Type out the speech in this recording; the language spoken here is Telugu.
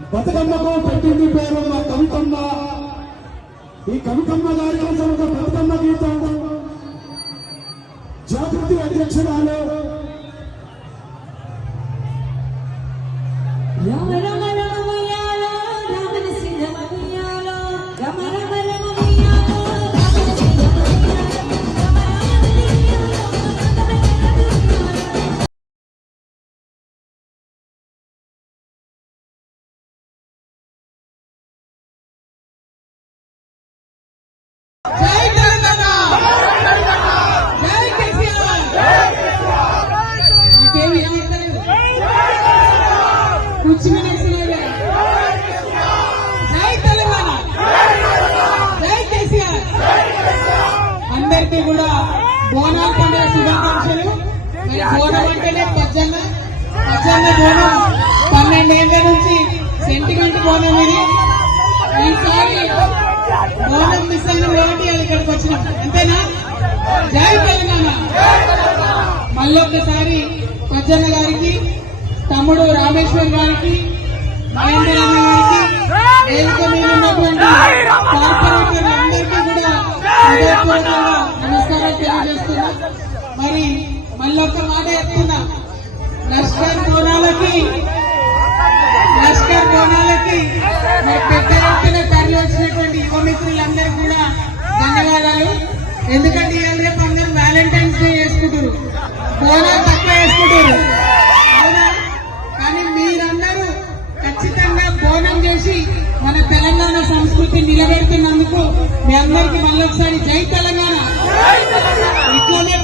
బతుకమ్మకు పెట్టింది పేరు మా కవితమ్మ. ఈ కవితమ్మ గారి కోసం ఒక అందరికీ కూడా బోనాల పండుగ శుభాకాంక్షలు. బోనం అంటేనే పచ్చన్న పచ్చన్న బోనం పన్నెండేళ్ళ నుంచి సెంటిమెంట్ బోనం ఇది. ఇక్కడికి వచ్చినాం అంతేనా? జై తెలంగాణ. మళ్ళొక్కసారి పచ్చన్న గారికి తమ్ముడు రామేశ్వర్ గారికి మహేంద్ర గారికి వేదిక మీద ఉన్నటువంటి కార్పొరేటర్ కూడా హృదయపూర్వకంగా నమస్కారాలు తెలియజేస్తున్నా. మరి మళ్ళొక్క మాట చెప్తున్నా. లష్కర్ కోణాలకి ధన్యవాదాలు ఎందుకంటే ఇవాళ రేపు అందరూ వ్యాలంటైన్స్ డే చేసుకుంటారు బోనాలు తక్కువ చేసుకుంటారు అవునా? కానీ మీరందరూ ఖచ్చితంగా బోనం చేసి మన తెలంగాణ సంస్కృతి నిలబెడుతున్నందుకు మీ అందరికీ మళ్ళీ ఒకసారి జై తెలంగాణ. ఇట్లనే